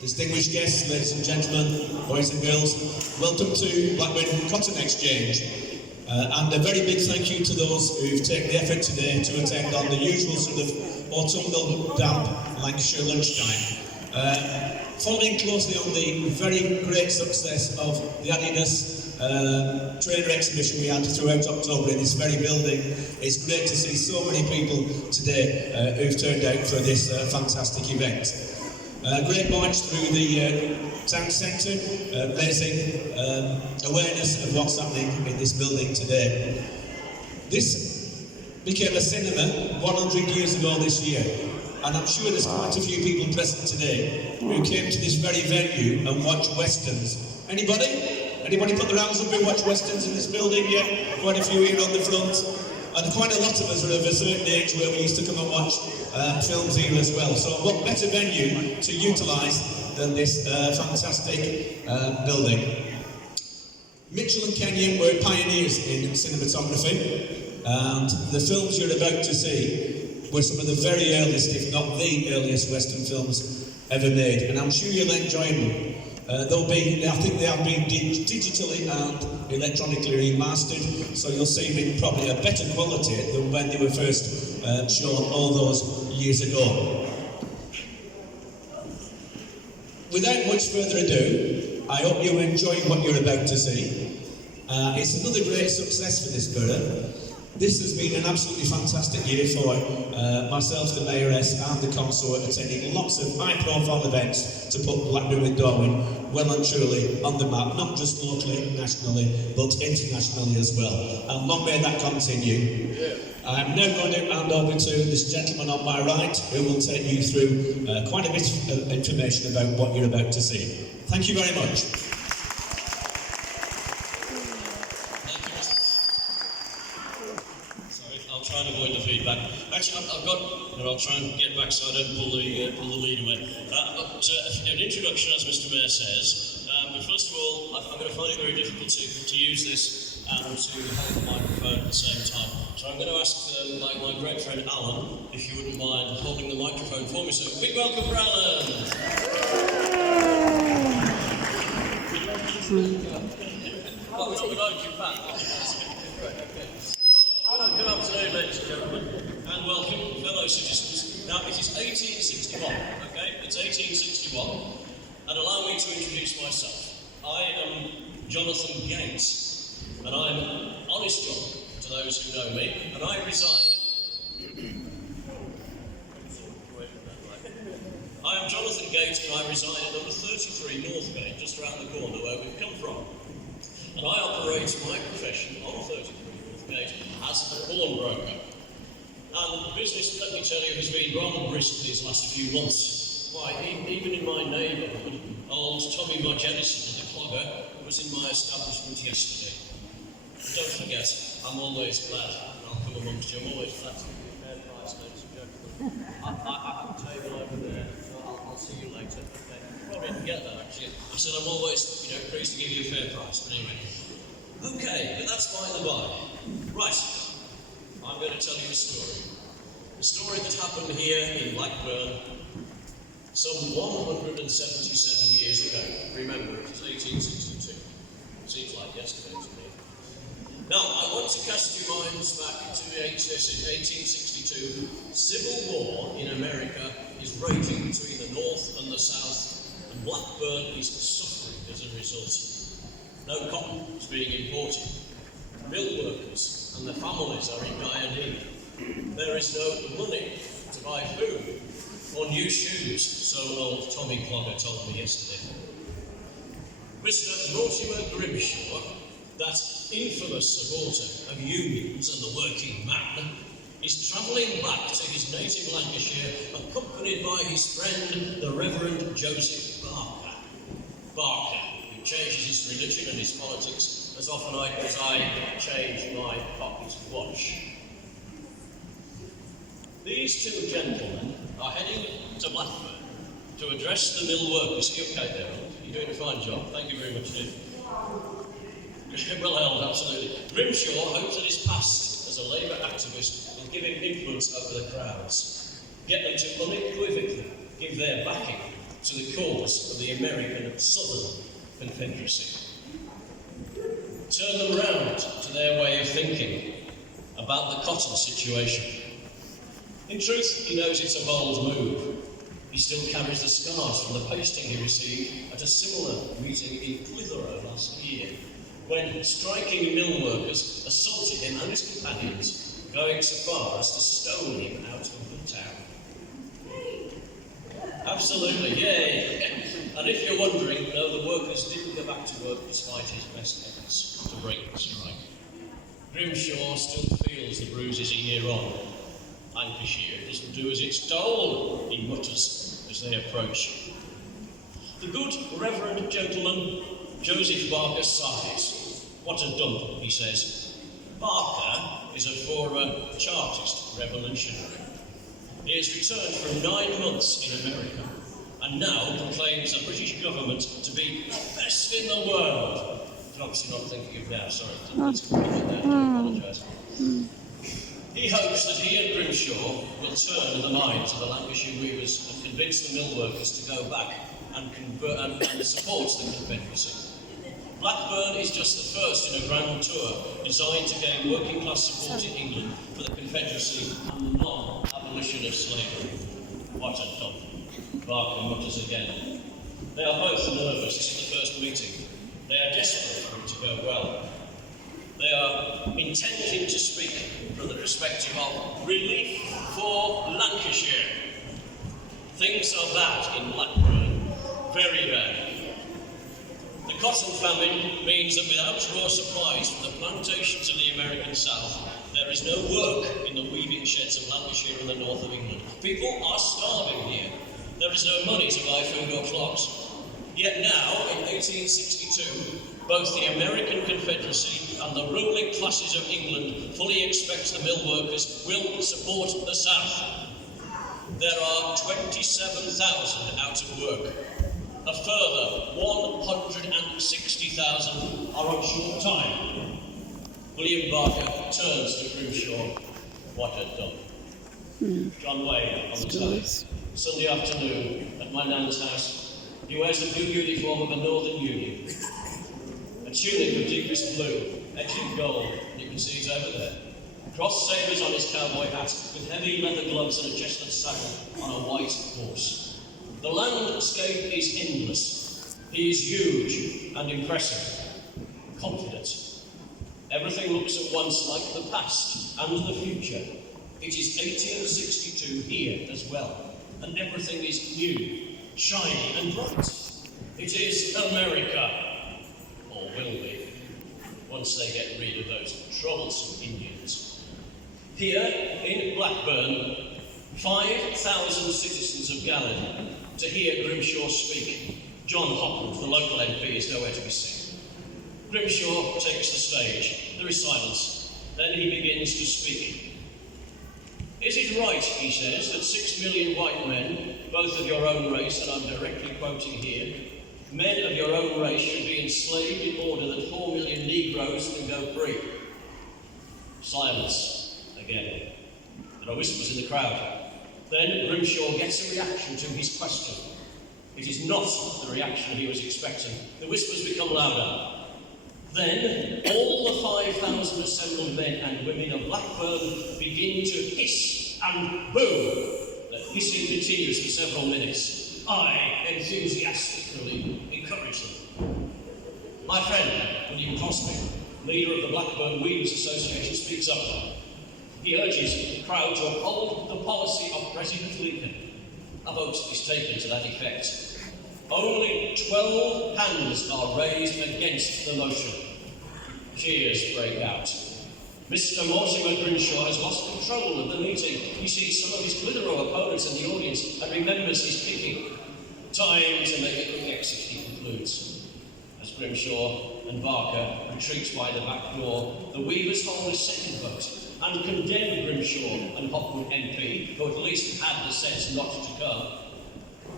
distinguished guests, ladies and gentlemen, boys and girls, welcome to Blackburn Cotton Exchange. And a very big thank you to those who've taken the effort today to attend on the usual sort of autumnal damp Lancashire lunchtime. Following closely on the very great success of the Adidas trainer exhibition we had throughout October in this very building, it's great to see so many people today who've turned out for this fantastic event. Great march through the town centre, raising awareness of what's happening in this building today. This became a cinema 100 years ago this year, and I'm sure there's quite a few people present today who came to this very venue and watched westerns. Anybody? Anybody put their hands up and watch westerns in this building? Yeah, quite a few here on the front. And quite a lot of us are of a certain age where we used to come and watch films here as well. So what better venue to utilise than this fantastic building. Mitchell and Kenyon were pioneers in cinematography, and the films you're about to see were some of the very earliest, if not the earliest, Western films ever made. And I'm sure you'll enjoy them. I think they have been digitally and electronically remastered, so you'll see them in probably a better quality than when they were first shown all those years ago. Without much further ado, I hope you enjoy what you're about to see. It's another great success for this borough. This has been an absolutely fantastic year for myself, the Mayoress and the Consort, attending lots of high-profile events to put Blackburn with Darwen well and truly on the map, not just locally, nationally, but internationally as well. And long may that continue. I'm now going to hand over to this gentleman on my right, who will take you through quite a bit of information about what you're about to see. Thank you very much. I'll try and avoid the feedback. Actually, I'll try and get back so I don't pull the lead away. An introduction, as Mr. Mayor says, but first of all, I'm going to find it very difficult to use this and to hold the microphone at the same time. So I'm going to ask my great friend Alan, if you wouldn't mind holding the microphone for me. So big welcome for Alan! Good afternoon, ladies and gentlemen, and welcome, fellow citizens. Now, it is 1861, okay? It's 1861, and allow me to introduce myself. I am Jonathan Gates, and I'm Honest John, to those who know me, and I reside... I am Jonathan Gates, and I reside at number 33 Northgate, just around the corner where we've come from. And I operate my profession on 33 Northgate as a pawnbroker. And the business, let me tell you, has been rather brisk these last few months. Why, even in my neighbourhood, old Tommy Margellison, the clogger, was in my establishment yesterday. But don't forget, I'm always glad, and I'll come amongst you, I'm always glad to give you a fair price, ladies and gentlemen. I have a table over there, so I'll see you later. Okay. Probably didn't get that, actually. I said I'm always, pleased to give you a fair price, but anyway. Okay, but that's by the by. Right, I'm going to tell you a story. A story that happened here in Blackburn some 177 years ago. Remember, it was 1862. Seems like yesterday to me. Now, I want to cast your minds back to 1862. Civil war in America is raging between the North and the South, and Blackburn is suffering as a result. No cotton is being imported. Mill workers and their families are in dire need. There is no money to buy food or new shoes, so old Tommy Clogger told me yesterday. Mr. Mortimer Grimshaw, that infamous supporter of unions and the working man, is travelling back to his native Lancashire, accompanied by his friend, the Reverend Joseph Barker. Barker, who changes his religion and his politics as often as I change my pocket watch. These two gentlemen are heading to Blackburn to address the mill workers. Are you okay there, Ronald? You're doing a fine job. Thank you very much, Steve. Well held, absolutely. Grimshaw hopes that his past as a Labour activist will give him influence over the crowds, get them to unequivocally give their backing to the cause of the American Southern Confederacy. Turn them round to their way of thinking about the cotton situation. In truth, he knows it's a bold move. He still carries the scars from the pasting he received at a similar meeting in Clitheroe last year, when striking mill workers assaulted him and his companions, going so far as to stone him out of the town. Absolutely, yay! And if you're wondering, no, the workers didn't go back to work despite his best efforts to break the strike. Grimshaw still feels the bruises a year on. Lancashire doesn't do as it's told, he mutters as they approach. The good Reverend gentleman, Joseph Barker, sighs. What a dump, he says. Barker is a former Chartist revolutionary. He has returned from 9 months in America and now proclaims the British government to be the best in the world. I'm obviously not thinking of now, sorry. Let's there, I do apologise. He hopes that he and Grimshaw will turn the minds of the Lancashire weavers and convince the mill workers to go back and support the Confederacy. Blackburn is just the first in a grand tour designed to gain working class support in England for the Confederacy and the non-abolition of slavery. What a dump, Barker mutters again. They are both nervous. This is the first meeting. They are desperate for it to go well. They are intending to speak from the perspective of relief for Lancashire. Things are bad in Blackburn, very bad. The cotton famine means that without raw supplies from the plantations of the American South, there is no work in the weaving sheds of Lancashire and the north of England. People are starving here. There is no money to buy food or clogs. Yet now, in 1862, both the American Confederacy and the ruling classes of England fully expect the mill workers will support the South. There are 27,000 out of work. A further 160,000 are on short time. William Barker turns to Grimshaw. What a dump. John Wayne on the telly. Sunday afternoon at my nan's house. He wears the blue uniform of the Northern Union. A tunic of deepest blue, edged in gold, and you can see he's over there. Cross sabres on his cowboy hat, with heavy leather gloves and a chestnut saddle on a white horse. The landscape is endless. He is huge and impressive, confident. Everything looks at once like the past and the future. It is 1862 here as well, and everything is new, shiny and bright. It is America, or will be, once they get rid of those troublesome Indians. Here in Blackburn, 5,000 citizens have gathered to hear Grimshaw speak. John Hopland, the local MP, is nowhere to be seen. Grimshaw takes the stage. There is silence. Then he begins to speak. Is it right, he says, that 6 million white men, both of your own race, and I'm directly quoting here, men of your own race should be enslaved in order that 4 million Negroes can go free? Silence again. There are whispers in the crowd. Then Grimshaw gets a reaction to his question. It is not the reaction he was expecting. The whispers become louder. Then all the 5,000 assembled men and women of Blackburn begin to hiss and boo. The hissing continues for several minutes. I enthusiastically encourage them. My friend, William Crosby, leader of the Blackburn Weavers Association, speaks up. He urges the crowd to uphold the policy of President Lincoln. A vote is taken to that effect. Only 12 hands are raised against the motion. Cheers break out. Mr. Mortimer Grimshaw has lost control of the meeting. He sees some of his Clitheroe opponents in the audience and remembers his picking. Time to make a quick exit, he concludes. As Grimshaw and Barker retreat by the back door, the Weavers hold a second vote and condemn Grimshaw and Hopwood MP, who at least had the sense not to come.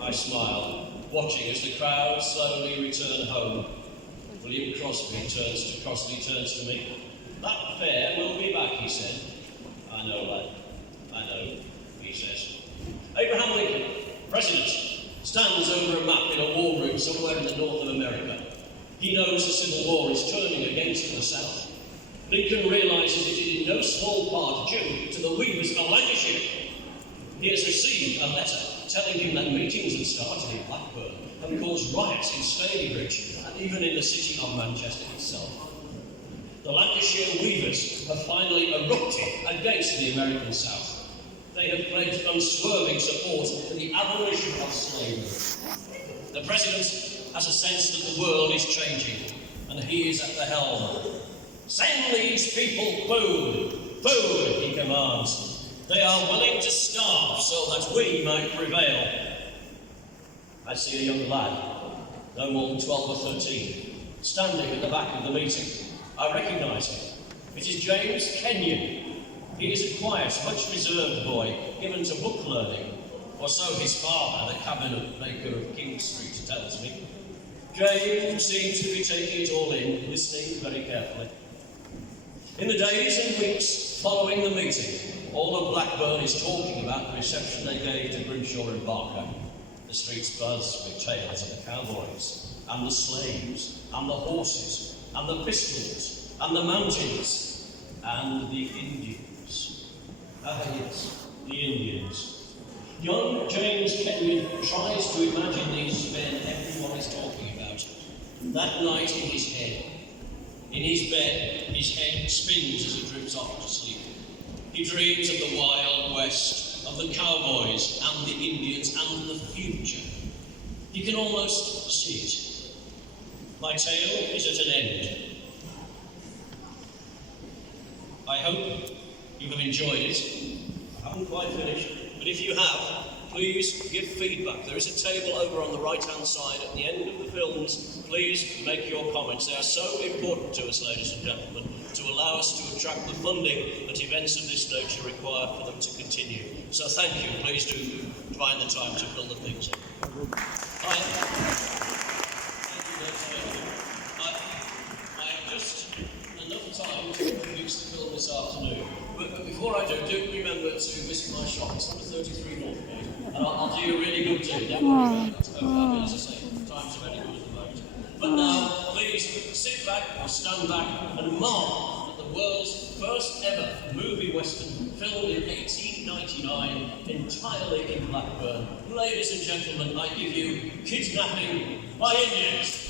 I smile, watching as the crowd slowly return home. William Crosby turns to me. That fare will be back, he said. I know, lad. I know, he says. Abraham Lincoln, President, stands over a map in a war room somewhere in the north of America. He knows the Civil War is turning against the South. Lincoln realises it is in no small part due to the weavers of Lancashire. He has received a letter telling him that meetings had started in Blackburn and caused riots in Stalybridge and even in the city of Manchester itself. The Lancashire weavers have finally erupted against the American South. They have pledged unswerving support for the abolition of slavery. The President has a sense that the world is changing, and he is at the helm. Send these people food! Food, he commands. They are willing to starve so that we might prevail. I see a young lad, no more than 12 or 13, standing at the back of the meeting. I recognise him. It is James Kenyon. He is a quiet, much reserved boy, given to book learning, or so his father, the cabinet maker of King Street, tells me. James seems to be taking it all in, listening very carefully. In the days and weeks following the meeting, all of Blackburn is talking about the reception they gave to Grimshaw and Barker. The streets buzz with tales of the cowboys, and the slaves, and the horses, and the pistols, and the mountains, and the Indians. Ah yes, the Indians. Young James Kenyon tries to imagine these men everyone is talking about. That night in his head. In his bed, his head spins as he drifts off to sleep. He dreams of the Wild West, of the cowboys and the Indians and the future. He can almost see it. My tale is at an end. I hope you have enjoyed it. I haven't quite finished, but if you have, please give feedback. There is a table over on the right-hand side at the end of the films. Please make your comments. They are so important to us, ladies and gentlemen, to allow us to attract the funding that events of this nature require for them to continue. So thank you. Please do find the time to fill the things in. I have just enough time to introduce the film this afternoon. But before I do remember to visit my shop. It's number 33 Northgate. And I'll do you a really good deal. Don't worry about it. I mean, as I say, times are very good at the moment. But now, please sit back or stand back and mark that the world's first ever movie western, filmed in 1899, entirely in Blackburn. Ladies and gentlemen, I give you Kidnapping by Indians.